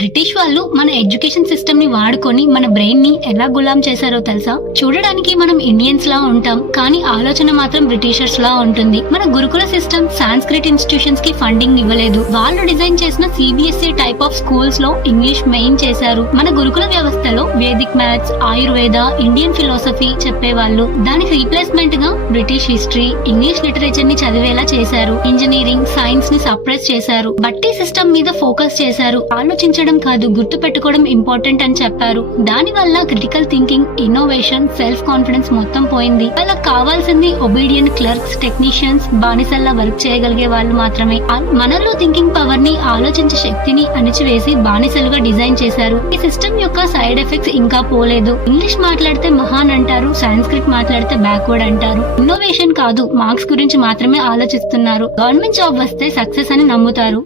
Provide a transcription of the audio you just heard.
British వాళ్ళు మన education system ని వాడుకొని మన బ్రెయిన్ ని ఎలా గులాం చేశారో తెలుసా? చూడడానికి మనం ఇండియన్స్ లా ఉంటాం, కానీ ఆలోచన మాత్రం బ్రిటిషర్స్ లా ఉంటుంది. మన గురుకుల సిస్టమ్ సాంస్క్రిట్ ఇన్స్టిట్యూషన్స్ కి ఫండింగ్ ఇవ్వలేదు. వాళ్ళు డిజైన్ చేసిన సిబిఎస్ఈ టైప్ ఆఫ్ స్కూల్స్ లో ఇంగ్లీష్ మెయిన్ చేశారు. మన గురుకుల వ్యవస్థలో Vedic maths, Ayurveda, Indian philosophy చెప్పేవాళ్ళు. దానికి రీప్లేస్మెంట్ గా బ్రిటిష్ హిస్టరీ, ఇంగ్లీష్ లిటరేచర్ ని చదివేలా చేశారు. ఇంజనీరింగ్, సైన్స్ ని సప్రెస్ చేశారు. బట్టి సిస్టమ్ మీద ఫోకస్ చేశారు. ఆలోచించడం కాదు, గుర్తు పెట్టుకోవడం ఇంపార్టెంట్ అని చెప్పారు. దాని వల్ల critical thinking, innovation, self confidence మొత్తం పోయింది. వాళ్ళకి కావాల్సింది ఒబీడియంట్ క్లర్క్స్, టెక్నీషియన్స్, బానిసల్లా వర్క్ చేయగలిగే వాళ్ళు మాత్రమే. మనలో థింకింగ్ పవర్ ని, ఆలోచించే శక్తిని అణిచివేసి బానిసలుగా డిజైన్ చేశారు. ఈ సిస్టమ్ యొక్క సైడ్ ఎఫెక్ట్స్ ఇంకా పోలేదు. ఇంగ్లీష్ మాట్లాడితే మహాన్ అంటారు, సాంస్క్రిట్ మాట్లాడితే బ్యాక్వర్డ్ అంటారు. ఇన్నోవేషన్ కాదు, మార్క్స్ గురించి మాత్రమే ఆలోచిస్తున్నారు. గవర్నమెంట్ జాబ్ వస్తే సక్సెస్ అని నమ్ముతారు.